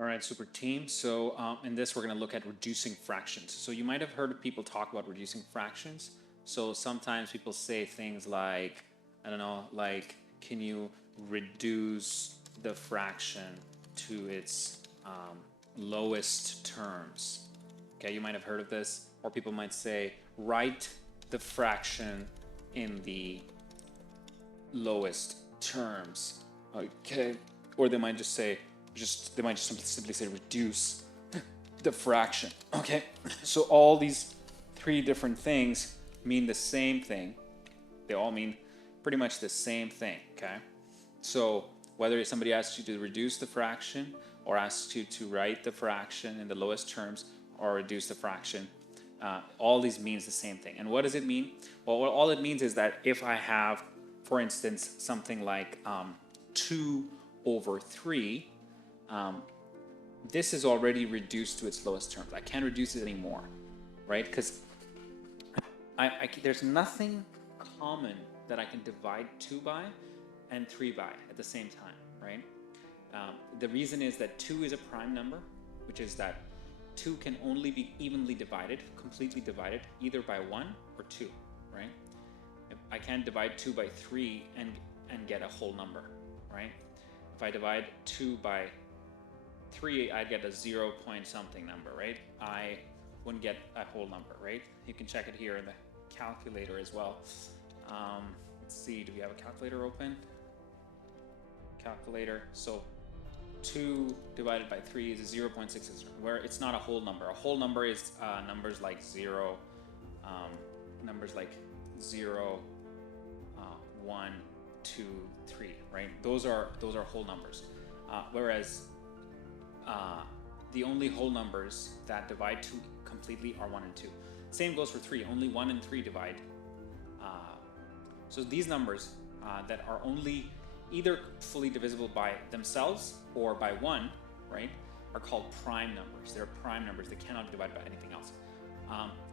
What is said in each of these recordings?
All right, super team. So in this, we're going to look at reducing fractions. So you might have heard of people talk about reducing fractions. So sometimes people say things like, I don't know, like, can you reduce the fraction to its lowest terms? Okay, you might have heard of this. Or people might say, write the fraction in the lowest terms. Okay, or they might just say, they might just simply say reduce the fraction. Okay, so all these three different things mean the same thing. They all mean pretty much the same thing. Okay, so whether somebody asks you to reduce the fraction or asks you to write the fraction in the lowest terms or reduce the fraction, all these means the same thing. And what does it mean? Well, all it means is that if I have, for instance, something like 2 over 3, this is already reduced to its lowest terms. I can't reduce it anymore, right? Because there's nothing common that I can divide 2 by and 3 by at the same time, right? The reason is that 2 is a prime number, which is that 2 can only be evenly divided, completely divided, either by 1 or 2, right? I can't divide 2 by 3 and get a whole number, right? If I divide 2 by 3, I'd get a 0 point something number, right? I wouldn't get a whole number, right? You can check it here in the calculator as well. Let's see, do we have a calculator open? Calculator, so 2 divided by 3 is 0.6, where it's not a whole number. A whole number is numbers like 0, 1, 2, 3, right? Those are whole numbers. Whereas the only whole numbers that divide 2 completely are 1 and 2. Same goes for 3. Only 1 and 3 divide. So these numbers that are only either fully divisible by themselves or by 1, right, are called prime numbers. They're prime numbers. They cannot be divided by anything else.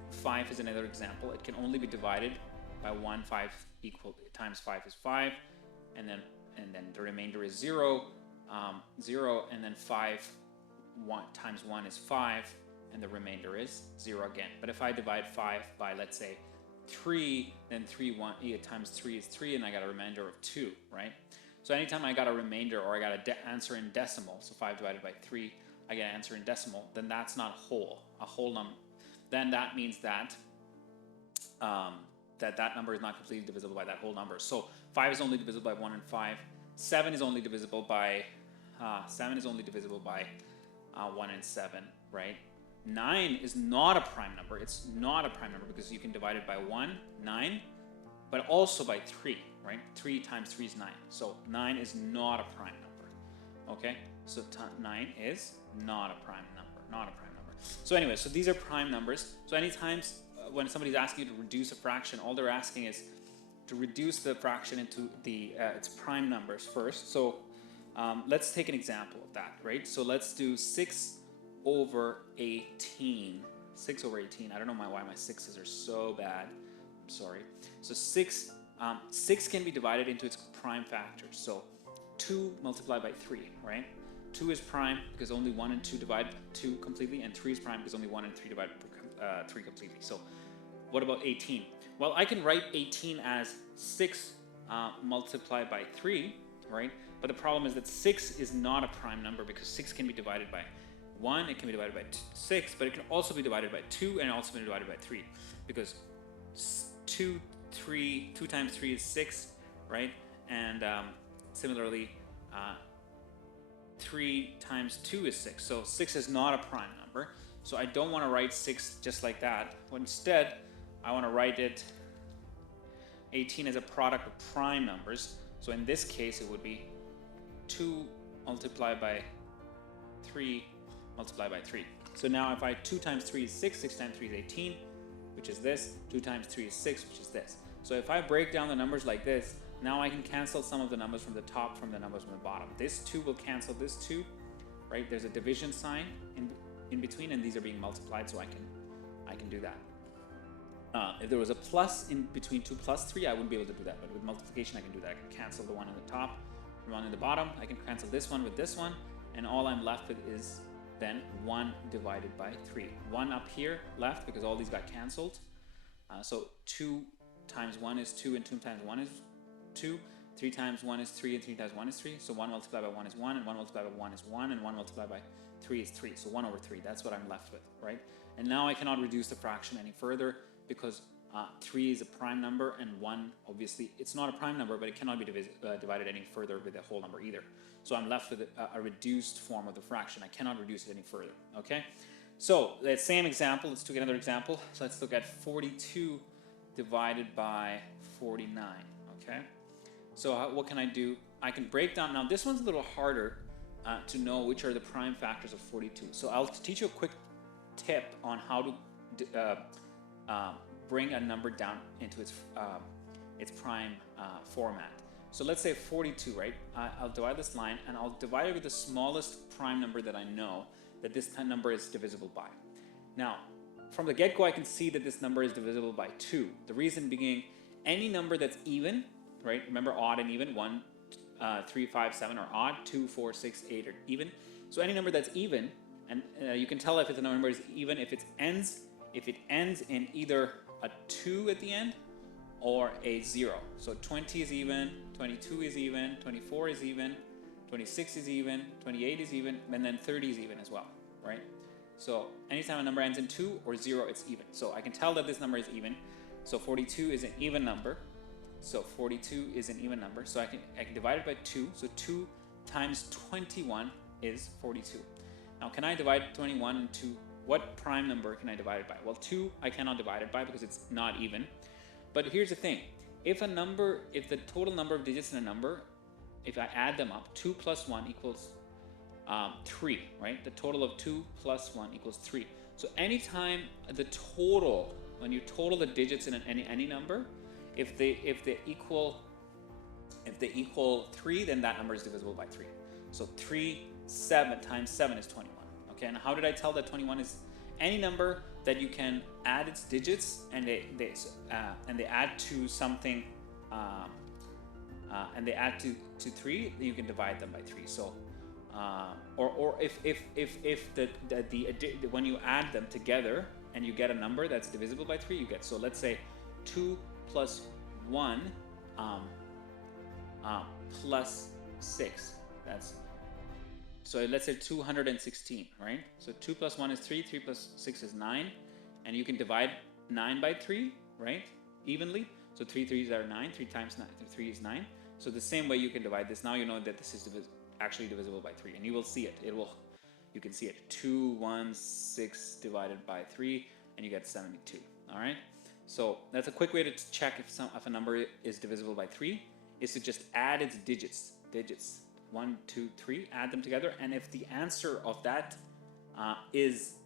5 is another example. It can only be divided by 1. 5 times 5 is 5, and then the remainder is 0. 0, and then 5 times 1 is 5, and the remainder is 0 again. But if I divide 5 by, let's say, 3, then 3 times 3 is 3, and I got a remainder of 2, right? So anytime I got a remainder or I got an answer in decimal, so 5 divided by 3, I get an answer in decimal, then that's not a whole number. Then that means that that number is not completely divisible by that whole number. So 5 is only divisible by 1 and 5. 7 is only divisible by 1 and 7, right? 9 is not a prime number. It's not a prime number because you can divide it by 1, 9, but also by 3, right? 3 times 3 is 9. So 9 is not a prime number, okay? So 9 is not a prime number, not a prime number. So anyway, so these are prime numbers. So anytime when somebody's asking you to reduce a fraction, all they're asking is to reduce the fraction into its prime numbers first. So let's take an example of that, right? So let's do 6 over 18. 6 over 18. I don't know why my 6s are so bad. I'm sorry. So 6 can be divided into its prime factors. So 2 multiplied by 3, right? 2 is prime because only 1 and 2 divide 2 completely, and 3 is prime because only 1 and 3 divide 3 completely. So what about 18? Well, I can write 18 as 6 multiplied by 3, right? But the problem is that 6 is not a prime number because 6 can be divided by 1, it can be divided by 6, but it can also be divided by 2 and also be divided by 3 because 2 times 3 is 6, right? And similarly, 3 times 2 is 6. So 6 is not a prime number. So I don't want to write 6 just like that. But instead, I want to write it 18 as a product of prime numbers. So in this case, it would be 2 multiplied by 3 multiplied by 3. So now if 2 times 3 is 6, 6 times 3 is 18, which is this. 2 times 3 is 6, which is this. So if I break down the numbers like this, now I can cancel some of the numbers from the top from the numbers from the bottom. This 2 will cancel this 2, right? There's a division sign in between, and these are being multiplied, so I can do that. If there was a plus in between 2 plus 3, I wouldn't be able to do that. But with multiplication, I can do that. I can cancel the one on the top, the one on the bottom. I can cancel this one with this one, and all I'm left with is then 1 divided by 3. 1 up here left because all these got cancelled. So 2 times 1 is 2, and 2 times 1 is 2. 3 times 1 is 3, and 3 times 1 is 3. So 1 multiplied by 1 is 1, and 1 multiplied by 1 is 1, and 1 multiplied by 3 is 3. So 1 over 3, that's what I'm left with, right? And now I cannot reduce the fraction any further because 3 is a prime number, and 1, obviously, it's not a prime number, but it cannot be divided any further with a whole number either. So I'm left with a reduced form of the fraction. I cannot reduce it any further, okay? So the same example, let's take another example. So let's look at 42 divided by 49, okay? So what can I do? I can break down, now this one's a little harder to know which are the prime factors of 42. So I'll teach you a quick tip on how to bring a number down into its prime format. So let's say 42, right? I'll divide this line, and I'll divide it with the smallest prime number that I know that this number is divisible by. Now, from the get-go, I can see that this number is divisible by 2. The reason being, any number that's even, right? Remember odd and even, 1, 3, 5, 7 are odd, 2, 4, 6, 8 are even. So any number that's even, and you can tell if it's a number is even if it ends in either a 2 at the end or a 0. So 20 is even, 22 is even, 24 is even, 26 is even, 28 is even, and then 30 is even as well, right? So anytime a number ends in 2 or 0, it's even. So I can tell that this number is even. So 42 is an even number. So 42 is an even number. So I can divide it by 2. So 2 times 21 is 42. Now, can I divide 21 into what prime number can I divide it by? Well, 2 I cannot divide it by because it's not even. But here's the thing. If the total number of digits in a number, if I add them up, 2 plus 1 equals 3, right? The total of 2 plus 1 equals 3. So anytime the total, when you total the digits in any number, if they equal 3, then that number is divisible by 3. So 7 times 7 is 21. Okay, and how did I tell that 21 is any number that you can add its digits and they add to something and they add to 3, you can divide them by 3. So or if when you add them together and you get a number that's divisible by 3, you get, so let's say 2 plus 1 plus 6, so let's say 216, right? So 2 plus 1 is 3, 3 plus 6 is 9, and you can divide 9 by 3, right? Evenly. So 3 3s are 9, 3 times 9, 3 is 9. So the same way you can divide this. Now you know that this is actually divisible by 3, and you will see it. You can see it. 2, 1, 6 divided by 3, and you get 72. All right. So that's a quick way to check if a number is divisible by 3, is to just add its digits. 1, 2, 3, add them together, and if the answer of that is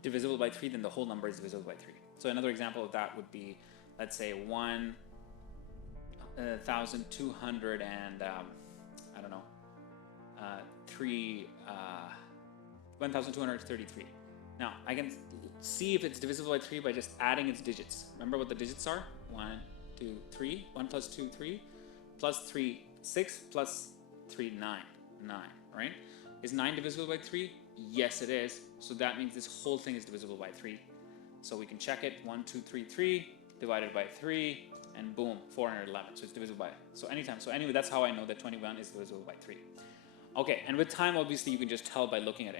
divisible by 3, then the whole number is divisible by 3. So another example of that would be, let's say 1,200 and 1,233. Now I can see if it's divisible by 3 by just adding its digits. Remember what the digits are? 1, 2, 3. 1 plus 2, 3. Plus 3, 6. Plus 3, 9, right? Is 9 divisible by 3? Yes, it is. So that means this whole thing is divisible by 3. So we can check it. 1, 2, 3, 3 divided by 3, and boom, 411. So it's divisible by. So anytime. So anyway, that's how I know that 21 is divisible by 3. Okay, and with time, obviously, you can just tell by looking at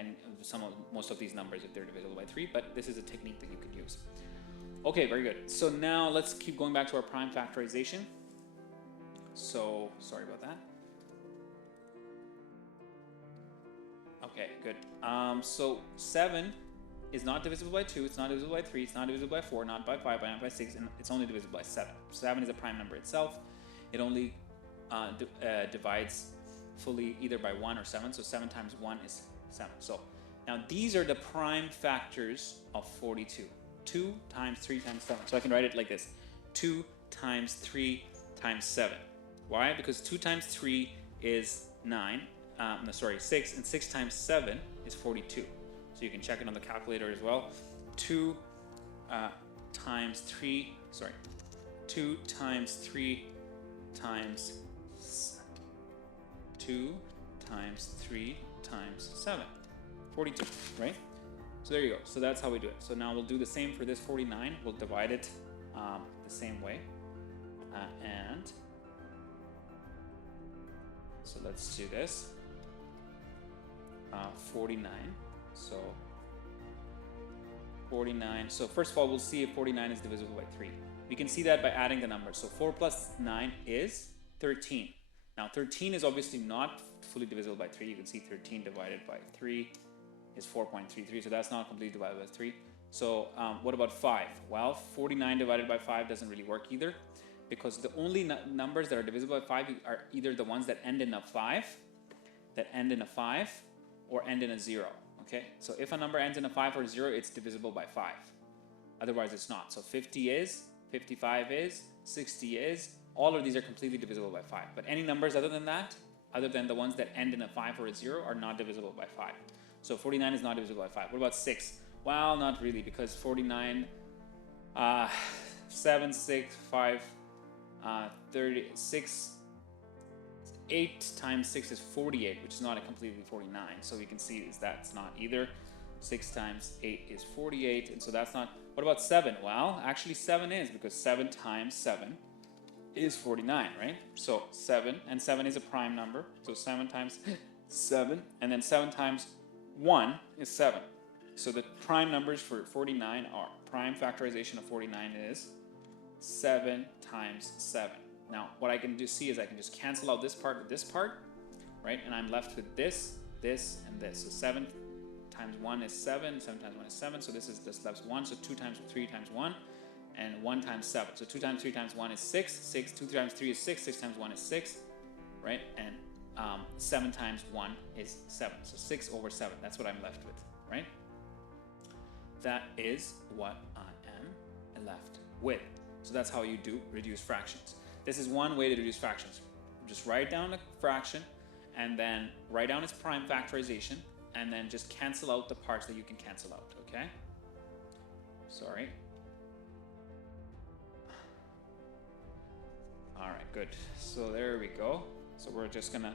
most of these numbers if they're divisible by 3. But this is a technique that you could use. Okay, very good. So now let's keep going back to our prime factorization. So sorry about that. Okay, good. So 7 is not divisible by 2, it's not divisible by 3, it's not divisible by 4, not by 5, not by 6, and it's only divisible by 7. 7 is a prime number itself. It only divides fully either by 1 or 7, so 7 times 1 is 7. So now these are the prime factors of 42. 2 times 3 times 7. So I can write it like this. 2 times 3 times 7. Why? Because 2 times 3 is 6, and 6 times 7 is 42. So you can check it on the calculator as well. 2 times 3 times 2 times 3 times 7. 42, right? So there you go. So that's how we do it. So now we'll do the same for this 49. We'll divide it the same way. And so let's do this. 49. So 49. So first of all, we'll see if 49 is divisible by 3. We can see that by adding the numbers. So 4 plus 9 is 13. Now 13 is obviously not fully divisible by 3. You can see 13 divided by 3 is 4.33. So that's not completely divided by 3. So what about 5? Well, 49 divided by 5 doesn't really work either, because the only numbers that are divisible by 5 are either the ones that end in a 5, or end in a 0. Okay, so if a number ends in a 5 or a 0, it's divisible by 5. Otherwise, it's not. So 50 is, 55 is, 60 is. All of these are completely divisible by 5. But any numbers other than that, other than the ones that end in a 5 or a 0, are not divisible by 5. So 49 is not divisible by 5. What about 6? Well, not really, because 49, 7, 6, 5, 36, 8 times 6 is 48, which is not a completely 49. So we can see that's not either. 6 times 8 is 48, and so that's not. What about 7? Well, actually 7 is, because 7 times 7 is 49, right? So 7, and 7 is a prime number. So 7 times 7, and then 7 times 1 is 7. So the prime numbers for 49 are, prime factorization of 49 is 7 times 7. Now, what I can see is I can just cancel out this part with this part, right? And I'm left with this, this, and this. So 7 times 1 is 7, 7 times 1 is 7, so this left 1, so 2 times 3 times 1, and 1 times 7. So 2 times 3 times 1 is 6, 2 times 3 is 6, 6 times 1 is 6, right? And 7 times 1 is 7, so 6 over 7, that's what I'm left with, right? That is what I am left with. So that's how you do reduce fractions. This is one way to reduce fractions. Just write down a fraction, and then write down its prime factorization, and then just cancel out the parts that you can cancel out, okay? Sorry. All right, good. So there we go. So we're just gonna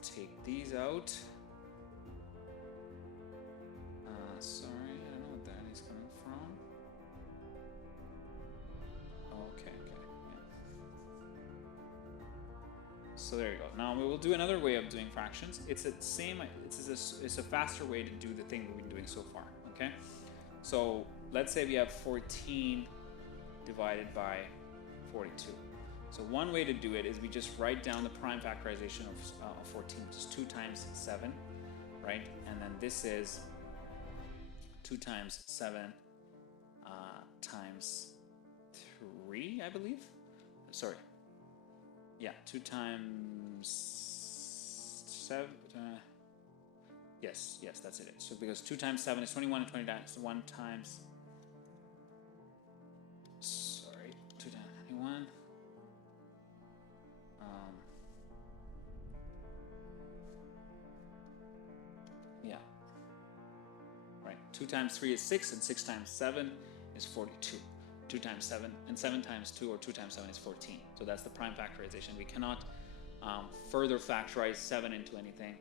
take these out. Sorry, I don't know what that is coming from. Okay, yeah. So there you go. Now we will do another way of doing fractions. It's a faster way to do the thing we've been doing so far, okay? So let's say we have 14 divided by 42. So one way to do it is we just write down the prime factorization of 14, which is 2 times 7, right? And then this is 2 times 7 times 3, I believe. Sorry. Yeah, 2 times 7. Yes, that's it. So because 2 times 7 is 21, and 29 is 1 times. Sorry, 2 times 21. Yeah. Right. 2 times 3 is 6, and 6 times 7 is 42. 2 times 7, and 7 times 2, or 2 times 7 is 14. So that's the prime factorization. We cannot further factorize 7 into anything,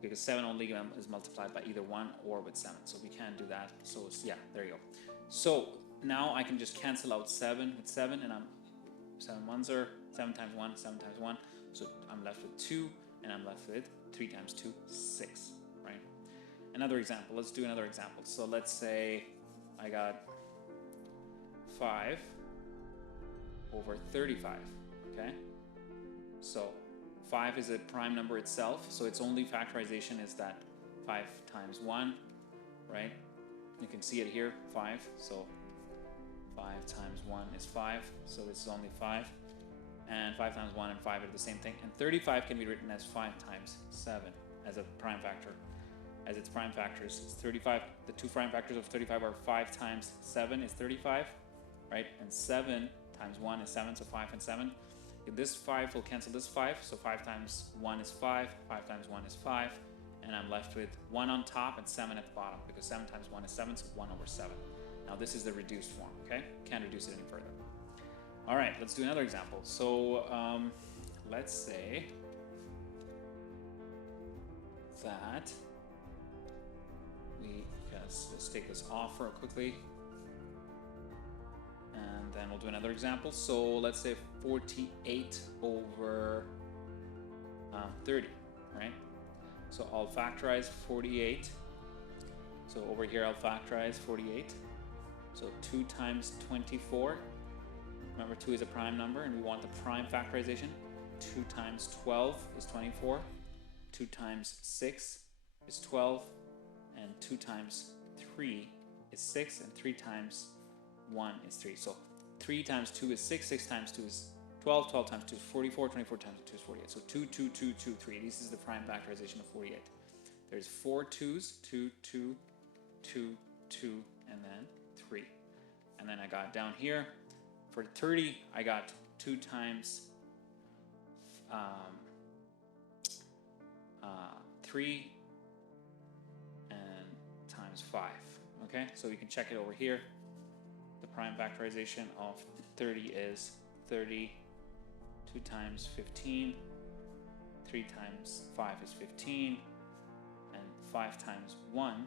because 7 only is multiplied by either 1 or with 7. So we can't do that. So yeah, there you go. So now I can just cancel out 7 with 7, and 7 ones are 7 times 1, 7 times 1. So I'm left with 2, and I'm left with 3 times 2, 6, right? Another example. Let's do another example. So let's say I got 5 over 35, okay? So 5 is a prime number itself, so its only factorization is that 5 times 1, right? You can see it here, 5, so 5 times 1 is 5, so this is only 5, and 5 times 1 and 5 are the same thing, and 35 can be written as 5 times 7 as a prime factor. As its prime factors, it's 35. The two prime factors of 35 are 5 times 7 is 35, right? And 7 times 1 is 7, so 5 and 7. This 5 will cancel this 5, so 5 times 1 is 5, 5 times 1 is 5, and I'm left with 1 on top and 7 at the bottom, because 7 times 1 is 7, so 1 over 7. Now this is the reduced form, okay? Can't reduce it any further. All right, let's do another example. So let's say that, let's take this off real quickly. And then we'll do another example. So let's say 48 over 30, right? So I'll factorize 48. So over here I'll factorize 48. So 2 times 24. Remember 2 is a prime number and we want the prime factorization. 2 times 12 is 24. 2 times 6 is 12. And 2 times 3 is 6. And 3 times 1 is 3. So 3 times 2 is 6. 6 times 2 is 12. 12 times 2 is 44. 24 times 2 is 48. So 2, 2, 2, 2, 3. This is the prime factorization of 48. There's 4 2's. 2, 2, 2, 2, and then 3. And then I got down here, for 30, I got 2 times 3 and times 5. Okay, so you can check it over here. The prime factorization of 30 is 30, 2 times 15, 3 times 5 is 15, and 5 times 1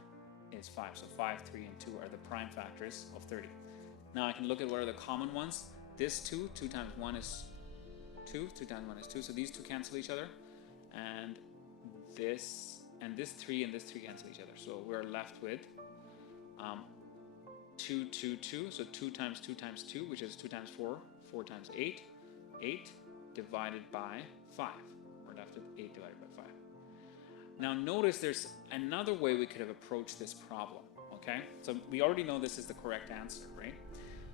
is 5. So 5, 3, and 2 are the prime factors of 30. Now I can look at what are the common ones. This 2 times 1 is 2, 2 times 1 is 2. So these two cancel each other. And this 3 and this 3 cancel each other. So we're left with 2, 2, 2. So 2 times 2 times 2, which is 2 times 4, 4 times 8. 8 divided by 5. We're left with 8 divided by 5. Now notice there's another way we could have approached this problem, okay? So we already know this is the correct answer, right?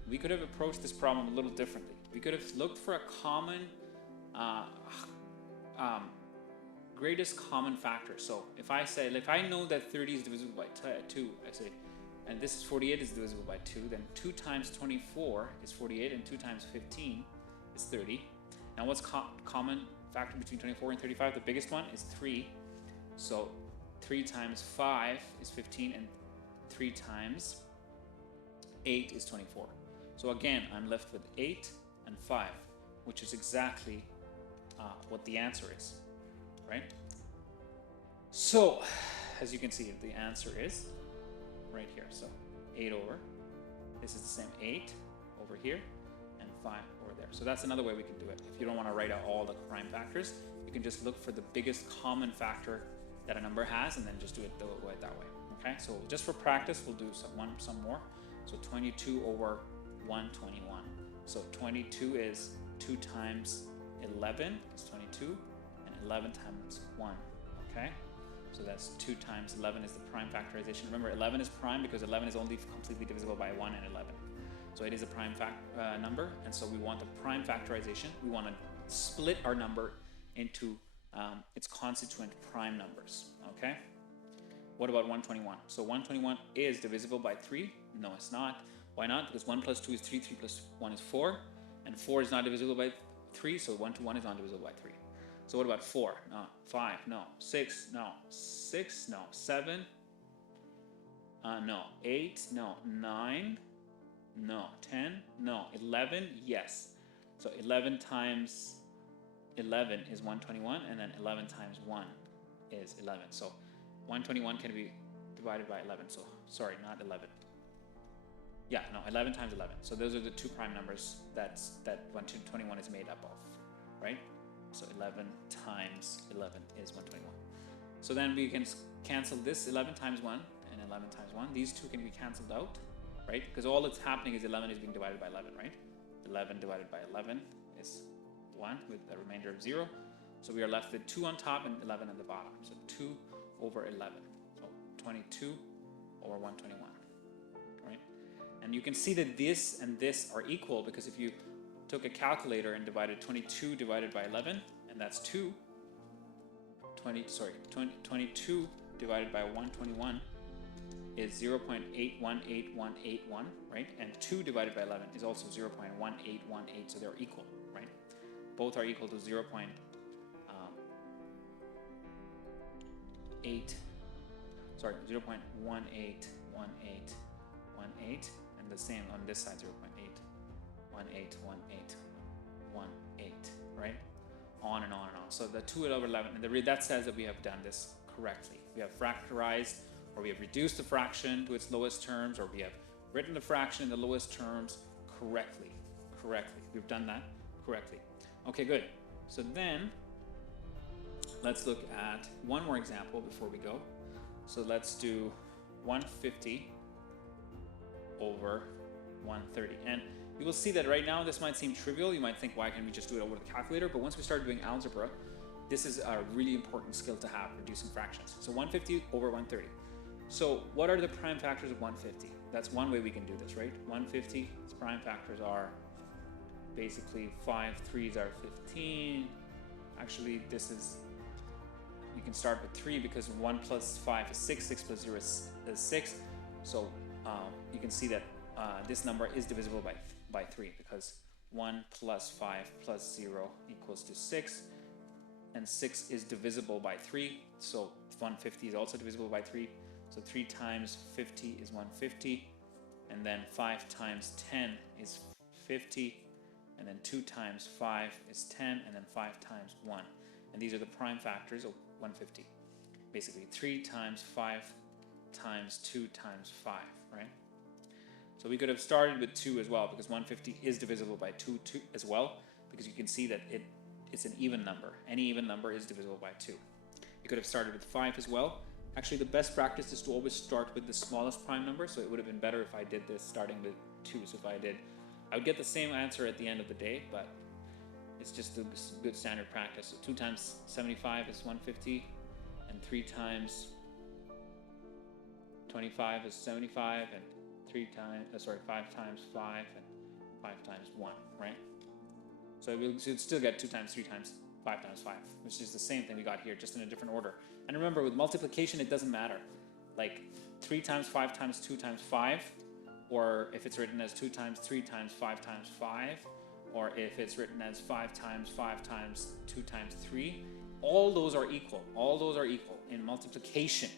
We could have approached this problem a little differently. We could have looked for a common, greatest common factor. So if I know that 30 is divisible by 2, I say, and this is 48 is divisible by 2, then 2 times 24 is 48, and 2 times 15 is 30. Now what's common factor between 24 and 35? The biggest one is 3. So 3 times 5 is 15, and 3 times 8 is 24. So again, I'm left with 8 and 5, which is exactly what the answer is, right? So, as you can see, the answer is right here. So 8 over, this is the same 8 over here, and 5 over there. So that's another way we can do it. If you don't want to write out all the prime factors, you can just look for the biggest common factor that a number has, and then just do it that way. Okay, so just for practice, we'll do some more. So 22 over 121. So 22 is 2 times 11 is 22, and 11 times 1. Okay, so that's 2 times 11 is the prime factorization. Remember, 11 is prime because 11 is only completely divisible by 1 and 11. So it is a prime number, and so we want the prime factorization. We want to split our number into its constituent prime numbers. Okay. What about 121? So 121 is divisible by 3? No, it's not. Why not? Because 1 plus 2 is 3, 3 plus 1 is 4, and 4 is not divisible by 3, so 1 to 1 is not divisible by 3. So what about 4? No. 5? No. 6? No. 6? No. 7? No. 8? No. 9? No. 10? No. 11? Yes. So 11 times 11 is 121, and then 11 times 1 is 11. So 121 can be divided by 11. So, sorry, not 11. Yeah, no, 11 times 11. So those are the two prime numbers that 121 is made up of, right? So 11 times 11 is 121. So then we can cancel this 11 times 1 and 11 times 1. These two can be canceled out, right? Because all that's happening is 11 is being divided by 11, right? 11 divided by 11 is 1 with a remainder of 0. So we are left with 2 on top and 11 at the bottom. So 2 over 11. So 22 over 121, right? And you can see that this and this are equal because if you took a calculator and divided 22 divided by 11, and that's 2. 22 divided by 121 is 0.818181, right? And 2 divided by 11 is also 0.1818, so they're equal, right? Both are equal to 0.18, and the same on this side, 0.8181818, right? On and on and on. So the 2 over 11, and that says that we have done this correctly. We have factorized, or we have reduced the fraction to its lowest terms, or we have written the fraction in the lowest terms correctly. We've done that correctly. Okay, good. So then let's look at one more example before we go. So let's do 150 over 130. And you will see that right now this might seem trivial. You might think, why can't we just do it over the calculator? But once we start doing algebra, this is a really important skill to have, reducing fractions. So 150 over 130. So what are the prime factors of 150? That's one way we can do this, right? 150, its prime factors are basically 5 3s are 15. Actually, this is, you can start with 3 because 1 plus 5 is 6, 6 plus 0 is 6. So you can see that this number is divisible by 3 because 1 plus 5 plus 0 equals to 6. And 6 is divisible by 3. So 150 is also divisible by 3. So 3 times 50 is 150. And then 5 times 10 is 50. And then 2 times 5 is 10. And then 5 times 1. And these are the prime factors of 150. Basically 3 times 5 times 2 times 5, right? So we could have started with 2 as well, because 150 is divisible by 2 as well, because you can see that it's an even number. Any even number is divisible by 2. You could have started with 5 as well. Actually, the best practice is to always start with the smallest prime number, so it would have been better if I did this starting with 2. So if I would get the same answer at the end of the day, but it's just a good standard practice. So 2 times 75 is 150, and 3 times 25 is 75, and 5 times 5, and 5 times 1, right? So you'd still get 2 times 3 times 5 times 5, which is the same thing we got here, just in a different order. And remember, with multiplication, it doesn't matter. Like 3 times 5 times 2 times 5, or if it's written as 2 times 3 times 5 times 5, or if it's written as 5 times 5 times 2 times 3, all those are equal. All those are equal in multiplication,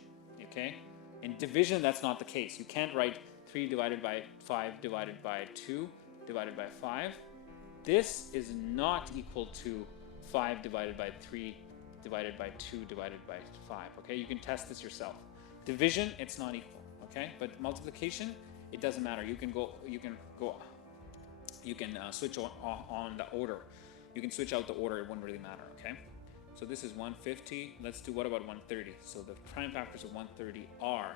okay? In division, that's not the case. You can't write 3 divided by 5 divided by 2 divided by 5. This is not equal to 5 divided by 3 divided by 2 divided by 5, okay? You can test this yourself. Division, it's not equal, okay? But multiplication, it doesn't matter. You can switch on the order. You can switch out the order, it wouldn't really matter, okay? So this is 150. Let's do, what about 130? So the prime factors of 130 are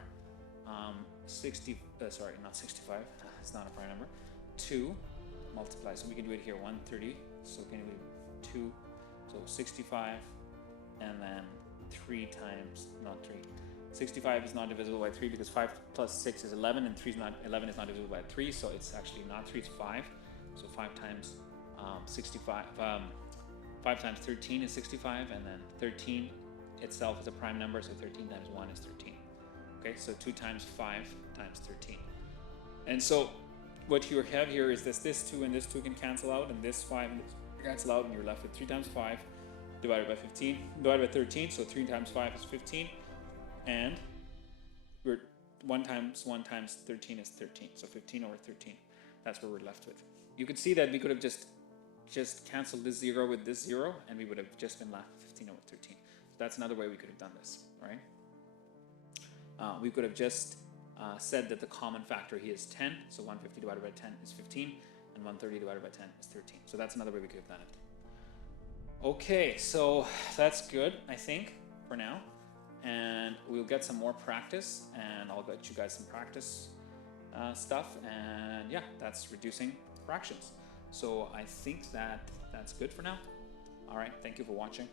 not 65, it's not a prime number, 2 multiply, so we can do it here, 130, so can we 2, so 65, and then 3 times, not 3, 65 is not divisible by 3 because 5 plus 6 is 11, and 11 is not divisible by 3, so it's actually not 3, it's 5, so 5 times 65, 5 times 13 is 65, and then 13 itself is a prime number, so 13 times 1 is 13. Okay, so 2 times 5 times 13. And so what you have here is this 2 and this 2 can cancel out, and this 5 and this cancel out, and you're left with 3 times 5 divided by 15, divided by 13, so 3 times 5 is 15, and 1 times 1 times 13 is 13, so 15 over 13. That's what we're left with. You could see that we could have just canceled this 0 with this 0, and we would have just been left with 15 over 13. So that's another way we could have done this, right? We could have just said that the common factor here is 10, so 150 divided by 10 is 15, and 130 divided by 10 is 13. So that's another way we could have done it. Okay, so that's good, I think, for now. And we'll get some more practice, and I'll get you guys some practice stuff. And yeah, that's reducing fractions. So I think that's good for now. All right, thank you for watching.